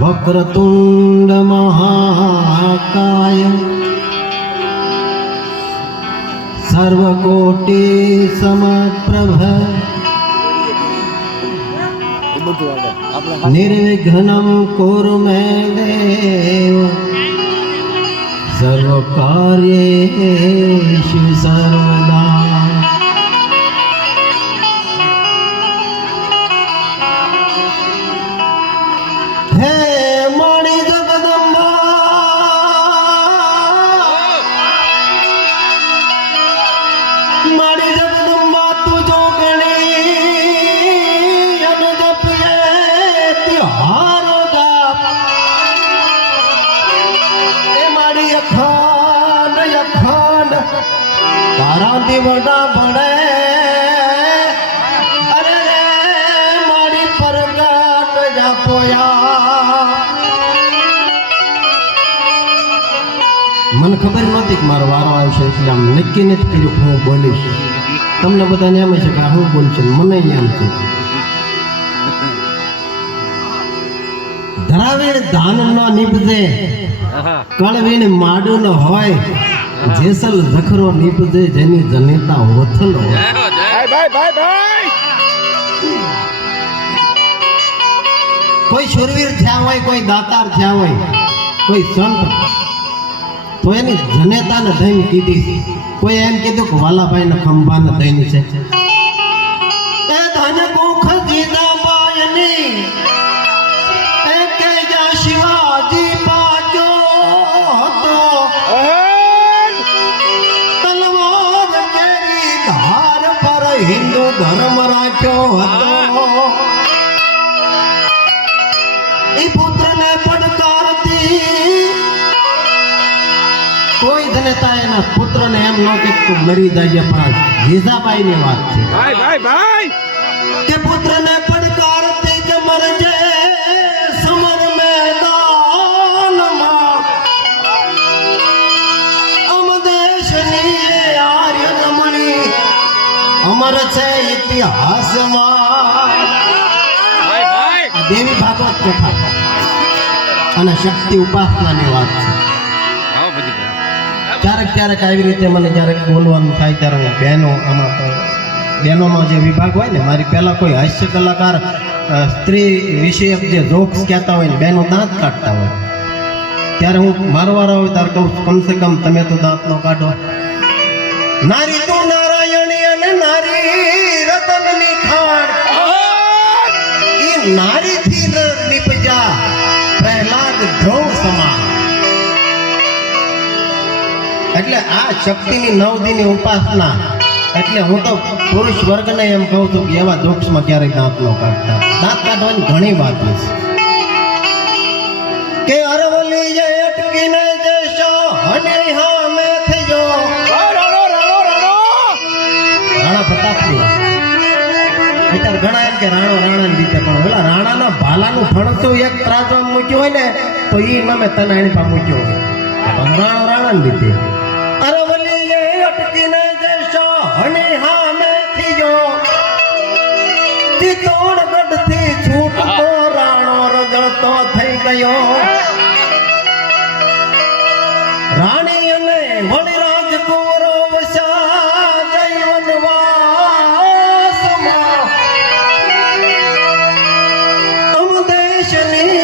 વક્રતુંડ મહાકાય સર્વકોટિ સમપ્રભ નિર્વિઘ્નમ કુરુ મે દેવ સર્વકાર્યેષુ સર્વદા. હે મારી જગદંબા, મારી જગદંબા તું જો ગણી અને જપીએ તિહારો જાપ. એ મારી અખંડ અખંડ તારા દીવડા ભણે. અરે રે મારી પરગટ જાપોયા. મને ખબર નહોતી કે મારો વારો આવશે એટલે આમ નક્કી નથી કર્યું હું બોલીશ. તમને બધાને એમ છે કે હું બોલશું, મને એમ છે ધરાવીને ધાન ન નીપજે, કળવીને માડું ન હોય, જેસલ રખરો નીપજે જેની જનેતા હોથલ હોય. કોઈ શૂરવીર થયા હોય, કોઈ દાતાર થયા હોય, કોઈ સંત, તો એની જનેતાને દઈને કીધી. કોઈ એમ કીધું કે વાલાભાઈને ખંભાને દઈને છે. એ ધન ભૂખ જીજાબાઈની એ કે જા શિવાજી પાજો હતો, તલવાર કેરી ધાર પર હિન્દુ ધર્મ રાખ્યો હતો. એ પુત્રને પડકારતી કોઈ જનેતા એના પુત્રને એમ ન કે મરી જાય. પણ જીજાબાઈની વાત છે કે પુત્રને પડકારતી જ મરજે સમર મેદાનમાં. અમ દેશની આર્ય રમણી અમર છે ઇતિહાસમાં. દેવી ભાગવત કથા અને શક્તિ ઉપાસનાની વાત છે. ક્યારેક ક્યારેક આવી રીતે મને ક્યારેક બોલવાનું થાય ત્યારે બહેનો, આમાં તો બહેનોનો જે વિભાગ હોય ને, મારી પહેલાં કોઈ હાસ્ય કલાકાર સ્ત્રી વિષયક જે જોક્સ કહેતા હોય ને, બહેનો દાંત કાઢતા હોય, ત્યારે હું મારો વારો હોય ત્યારે કહું કમસે કમ તમે તો દાંત નો કાઢો. નારી તું નારાયણી અને નારી રતનની ખાણ, એ નારીથી નીપજા પ્રહલાદ ધ્રુવ સમાન. એટલે આ શક્તિની 9 દીની ઉપાસના. એટલે હું તો પુરુષ વર્ગને એમ કહું છું કે એવા જોક્સમાં ક્યારેય દાંત ન કાઢતા. દાંત કાઢવાની ઘણી વાત છે કે અરવલી જે અટકીને દેશો અને હા મે થયો રાણા પ્રતાપની વાત. અત્યારે ઘણા એમ કે રાણો રાણાની રીતે, પણ ઓલા રાણાના ભાલાનું ફણસું એક ત્રાજવામાં મૂક્યું હોય ને તો ઈ નમે તનાણી પા મૂક્યો હોય. રાણો રાણાની રીતે અરવલી જે અટકીને દેશો અને હા મે થયો, ચિત્તોડ ગઢથી છૂટતો રાણો રજળતો થઈ ગયો. રાણી અને વળી રાજકુંવરો વસ્યા જય વનવાસમાં. અમ દેશની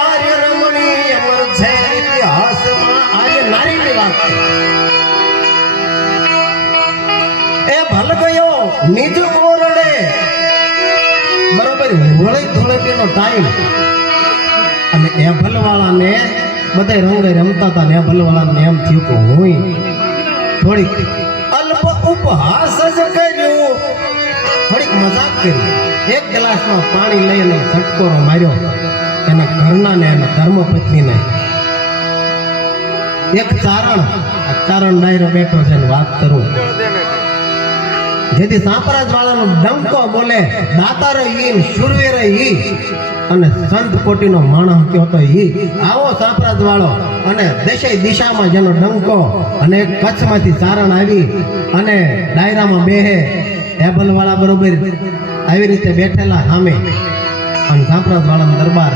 આર્ય રમણી અમર છે ઇતિહાસમાં. આર્ય નારીની વાત છે. એ ભલ ગયો નિજ ઓરડે, બરોબર હોળી ધૂળેટીનો ટાઈમ, અને એ ભલવાળાને બધા રંગે રમતા હતા ને એ ભલવાળાને એમ થયું કે હું થોડીક અલ્પ ઉપહાસ જ કર્યું, થોડીક મજાક કરી. એક ગ્લાસમાં પાણી લઈને છટકોરો માર્યો એના ઘરના ને એના ધર્મપત્નીને. એક ચારણ ડાયરો બેઠો છે ને વાત કરું, જેથી સાંપરાજ વાળાનો ડંકો બોલે, દાતાર ઈ શુરવીર ઈ અને સંત કોટીનો માણસ કયો તો ઈ. આવો સાંપરાજ વાળો અને દેશે દિશામાં જેનો ડંકો, અને કચ્છમાંથી ચારણ આવી અને ડાયરામાં બેહે. ટેબલ વાળા બરોબર આવી રીતે બેઠેલા સામે અને સાંપરાજ વાળાનો દરબાર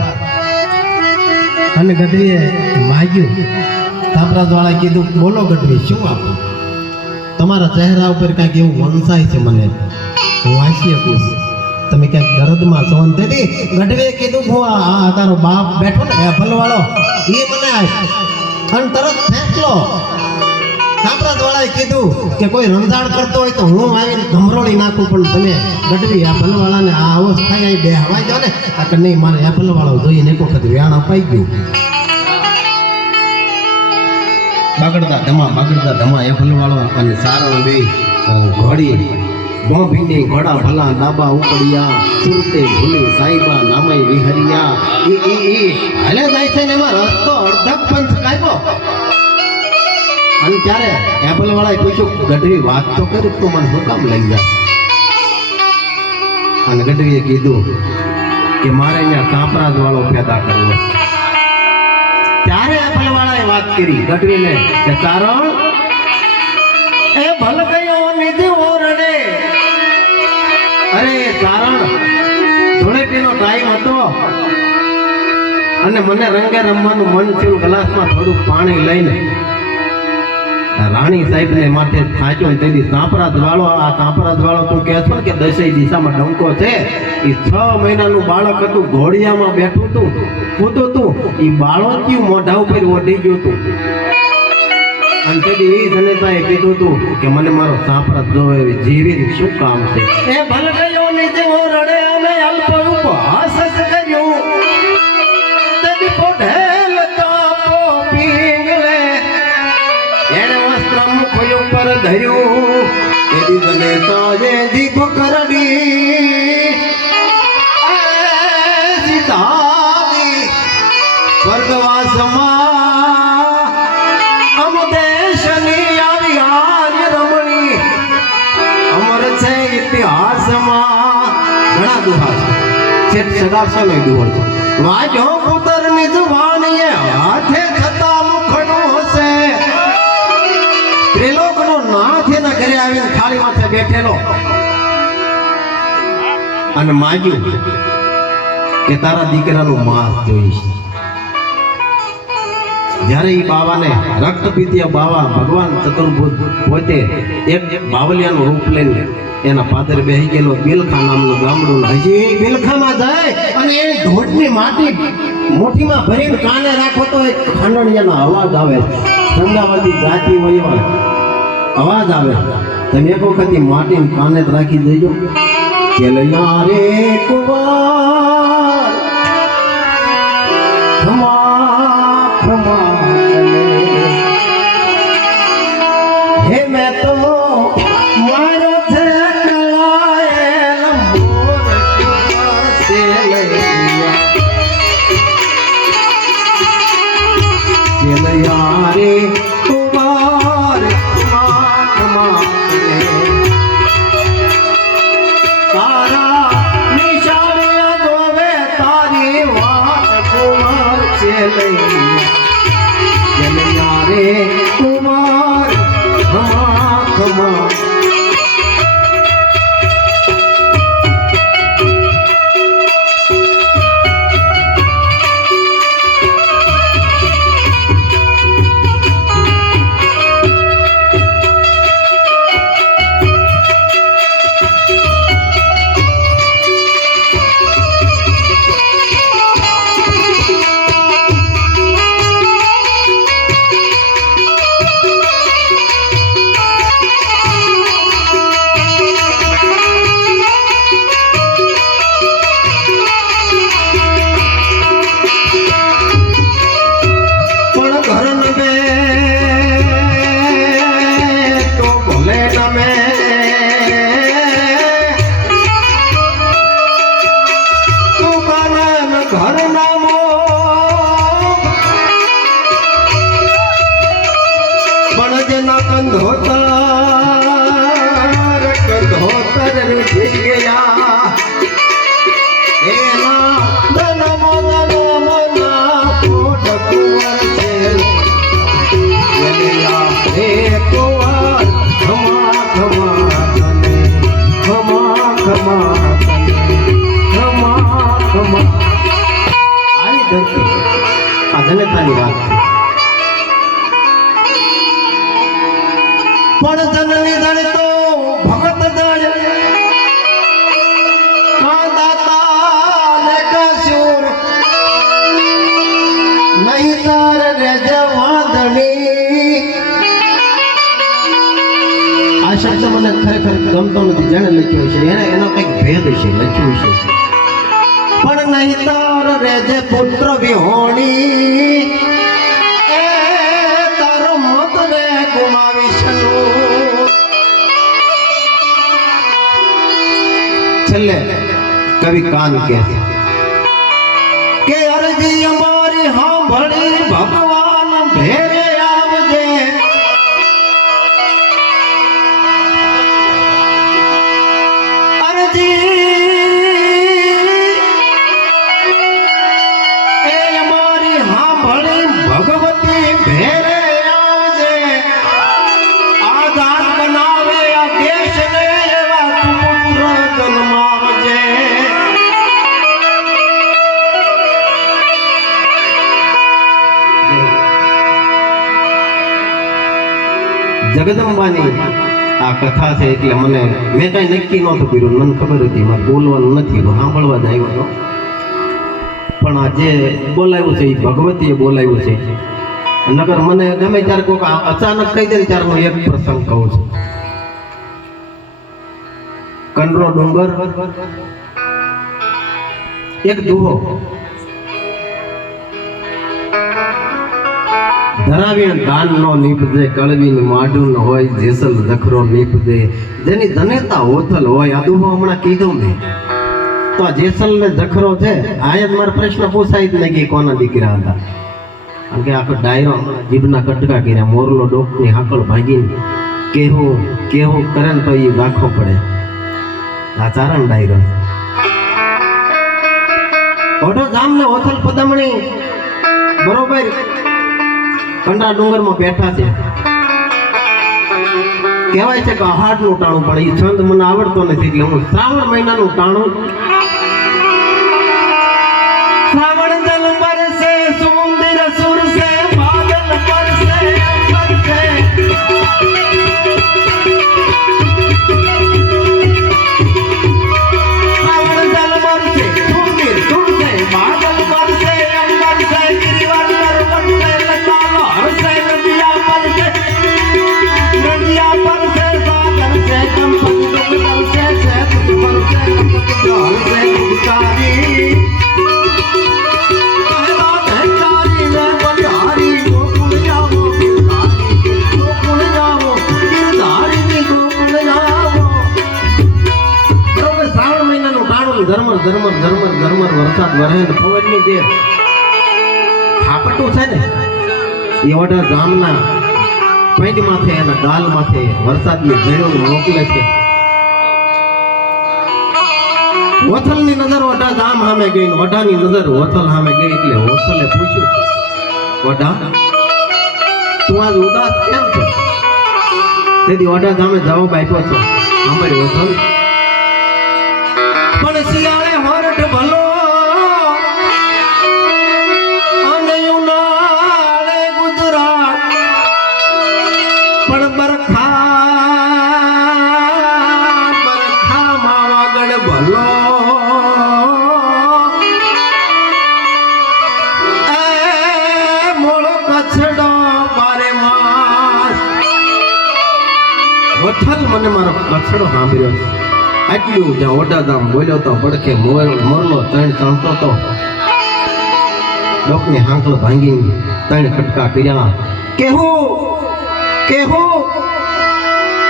સામે ગઢવીએ માગ્યું. સાપરાજવાળાએ કીધું બોલો ગઢવી શું આપો? તમારા ચહેરા ઉપર કાંઈક એવું વંશાય છે મને, હું વાંચી શકું છું. તમે ક્યાંક દર્દમાં છો ને તેથી ગઢવીએ કીધું હું આ તારો બાપ બેઠો ને એ ભલવાળો એ મને આપ. અને તરત ફેંકલો. સાપરાજવાળાએ કીધું કે કોઈ રંજાડ કરતો હોય તો હું આવીને ધમરોળી નાખું, પણ તમે ગઢવી આ ભલવાળાને આ અવસ્થાએ અહીં બે હવાઈ જાઓ ને આ કે નહીં, મારે આ ભલવાળો જોઈને એક વખત વ્યાણ અપાઈ ગયું. બગડતા ધમા એ ભલવાળો અને સારણ બે ઘોડી ગોભીની ઘોડા ભલા દાબા ઉપડ્યા સુરતે ભૂલી સાઈબા નામે વિહરિયા ઈ હાલે જાય છે ને એમાં રસ્તો અડધક પંથ કાપ્યો. અને ત્યારે એપલ વાળાએ પૂછ્યું ગઢવી વાત તો કરી તું મને શું કામ લઈ જાય? અને ગઢવીએ કીધું કે મારે અહીંયા કાપરાજ વાળો પેદા કરવો. ત્યારે એપલ વાળાએ વાત કરી ગઢવીને કે તારણ એ ભલ ગયો નિધિ ઓરડે. અરે તારણ ધૂળેટીનો ટાઈમ હતો અને મને રંગે રમવાનું મન થયું. ગ્લાસમાં થોડું પાણી લઈને રાણી સાહેબ ને માથે થાચ્યો. તેથી સાપરાજ વાળો તું કહે છો કે દસેય દિશામાં ડંકો છે. એ 6 મહિનાનું બાળક હતું, ઘોડિયામાં બેઠું હતું, કૂતું હતું. એ બાળકિયું મોઢા ઉપર ઓઢી ગયું હતું. અને તેથી એ જનેતાએ કીધું હતું કે મને મારો સાપરાજ જોવે એવી જીવી શું કામ છે? એ ભલ ગયો નીચે હો રડે અને અલ્પ ઉપહાસ કર્યું. તેથી પોઢેલ તાપો પીંગલે એને વસ્ત્ર મુખ ઉપર ધર્યું. તેથી જનેતાએ જીભ કરડી સીધાવી સ્વર્ગવાસમાં ઘણા દુહા છે સદા સમય દુહો છે. વાજો પુત્ર ની જુવાનીએ હાથે થતા મુખડું હશે. ત્રિલોકનો નાથ એના ઘરે આવીને થાળી માથે બેઠેલો અને માગ્યું કે તારા દીકરાનું માંસ જોઈશ. જ્યારે એ બાવાને રક્તપીતિયા બાવા ભગવાન ચતુર્ભુજ પોતે એક બાવલિયાનું રૂપ લઈને એના પાદર બેહી ગયેલો બિલખા નામનું ગામડું. હજી બિલખામાં જાય અને એ ઢોઢની માટી મોઠીમાં ભરીને કાને રાખો તો એક ખાંડણિયાનો અવાજ આવે, ગંગાવતી ગાતી હોય અવાજ આવે. તમે એક વખત માટીને કાને રાખી દેજો. ચેલૈયા રે કુંવર ખમા ખમા હે મેં તો મારો રે કુમાર તારા નિશાળિયા જોવે તારી વાત કુમાર ચેલૈયા રે કુમાર ખમા ખમા. આ જનતાની વાત છે. પણ જનની ધન તો ભગત દળ દાતા ને કશુર નહીં તાર રેજ વાંધણી. આ શબ્દ મને ખરેખર ગમતો નથી. જેને લખ્યો છે એનો કંઈક ભેદ છે, લખ્યું છે. પણ નહીં તાર રેજે પુત્ર વિહોણી એ તારો મત રે ગુમાવીશ. છેલ્લે કવિ કાન કહે કે અરજી અમારી સાંભળી ભગવાન ભેરે આવજે. અરજી એ અમારી સાંભળી ભગવતી ભેરે આવજે. આ દાન બનાવે આ દેશને એવા પુત્ર જન્માવજે. જગદંબાની આ કથા છે એટલે મેં કઈ નક્કી નહોતું કર્યું. મને ખબર હતી મારે બોલવાનું નથી, સાંભળવા જ આવ્યો હતો. પણ આ જે બોલાવ્યું છે એ ભગવતીએ બોલાવ્યું છે. નગર મને ગમે ત્યારે કોઈક અચાનક કહી દે ત્યારે હું એક પ્રસંગ કહું છું. કંડરો ડુંગર એક દુહો ધરાવીને દાન નો નીપજે, કળવીની માઢું ન હોય, જેસલ જખરો નીપજે. જેની ધનેતા ઓથલ હોય. આ દુહો હમણાં કીધું મેં. તો આ જેસલ ને જખરો છે. આયા મારો પ્રશ્ન પૂછાય જ નહીં કે કોના દીકરા હતા. કારણ કે આખો ડાયરો જીભના કટકા કર્યા. મોરલો ડોકની હાકળ ભાગીને કેવું કેવું કરે ને તો એ રાખવો પડે. આ ચારણ ડાયરો ઓઢો જામ ને ઓથલ પદમણી બરોબર કંડરા ડુંગરમાં બેઠા છે. કહેવાય છે કે હાડ નું ટાણું, પણ એ છંદ મને આવડતો નથી એટલે હું શ્રાવણ મહિનાનું ટાણું. શ્રાવણ જલ બરસે સુમંદર સુરસે બાદલ બરસે અંબર છે. શ્રાવણ જલ બરસે સુમંદર સુરસે બાદલ બરસે અંબર છે. ગિરિવર પર્વત છે લતાલો હરસે નદિયા પર છે. નદિયા પર છે સાગર છે કંપન ડુંગર છે તુજ પર છે કંપન જળ છે ઉતારી. ધર્મર વરસાદ વરે ને પવનની જે થાપટું છે ને એ ઓઢા ગામના પૈડ માથે એના ગાલ માથે વરસાદની ઝેણો મોકલે છે. ઓથલની નજર ઓઢા ગામ સામે ગઈ ને ઓઢાની નજર ઓથલ સામે ગઈ એટલે ઓથલે પૂછ્યું, ઓઢા તું આજ ઉદાસ કેમ છો? તેથી ઓઢા ગામે જવાબ આપ્યો છો, સાંભળી ઓથલ પણ શિયાળે હોરઠ ભલો અને ઉનાળે ગુજરાત પણ બરખા માવાગઢ ભલો. એ મોળો કચ્છડો બારે માસ. વથલ મને મારો કચ્છડો સાંભળ્યો છે. આટલું જ્યાં ઓઢાધામ બોલ્યો તો પડખે મોરલો ત્રણ ચાંતો તો લોકની હાંકલ ભાંગી ત્રણ ખટકા કર્યા. કેવું કેવું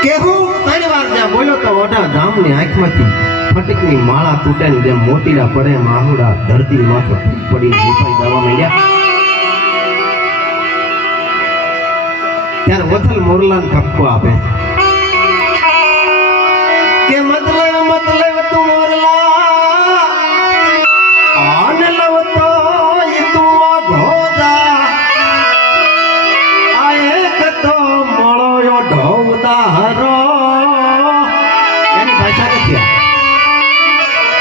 કેવું ત્રણ વાર જ્યાં બોલ્યો તો ઓઢાધામની આંખમાંથી ફટકની માળા તૂટે ને જેમ મોતીડા પડે માહુડા ધરતી માથે પડી ઝીપાઈ જવા માંડ્યા. ત્યારે વથલ મોરલાને ઠપકો આપે કે મતલબ તું મોરલા આને લવતો ઈ તું ધોદા આ એક તો મળો ઢોવદા હરો.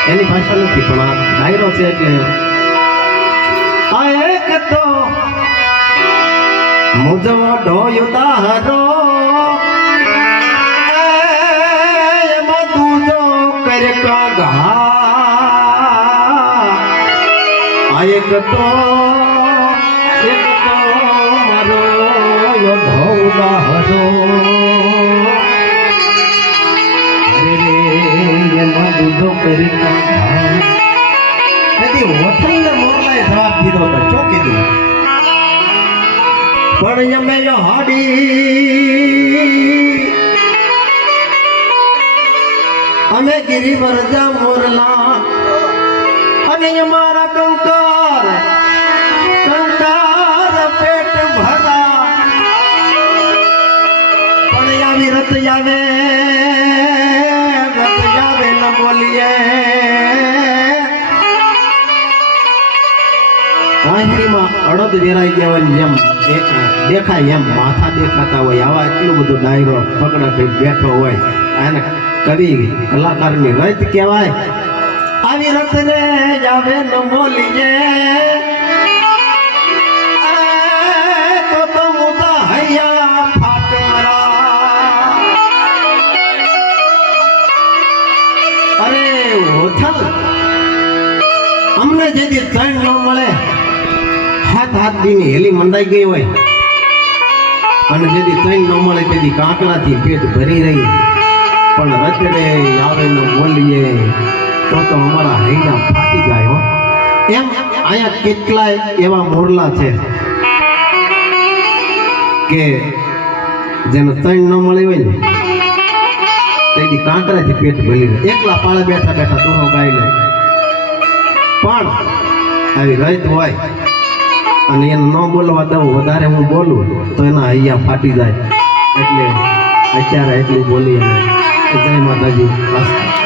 એની ભાષા નથી પણ આ ડાયરો છે એટલે આ એક એક તો મુજો ઢોયો તારો એમાં દૂજો કર કાગા આ એક તો મારો યો ઢોલા હરો એમાં દૂધો કરી કાગા વથલને મોરલાએ જવાબ દીધો તો શું કીધું પણ અમે હાડી અમે ગિરિવરજા મોરલા અને અમારા કંકાર પેટ ભરા પણ આવી રત આવે ન બોલીએ વાંસળીમાં અડદ વેરાઈ ગયા જેમ દેખાય એમ માથા દેખાતા હોય આવા એટલું બધું ડાયરો પકડા થઈ બેઠો હોય અને કવિ કલાકારની રત કહેવાય આવી રતને જાવે ન બોલીએ તો મુદા હૈયા ફાટરા અરે ઓથલ અમને જેથી ત્રણ ન મળે હાથ દીની હેલી મંડાઈ ગઈ હોય અને જેથી ત્રણ ન મળે તેથી કાંકરાથી પેટ ભરી રહી પણ રચડે આવે ન બોલીએ તો અમારા હૈડા ફાટી જાય હો એમ અહીંયા કેટલાય એવા મોરલા છે કે જેને ત્રણ ન મળી હોય ને તેથી કાંકરાથી પેટ ભરી રહે એકલા પાળે બેઠા બેઠા દોહો ગાઈ લે પણ આવી રત હોય અને એને ન બોલવા દઉં વધારે હું બોલું તો એના હૈયા ફાટી જાય એટલે અત્યારે એટલું બોલીએ જય માતાજી.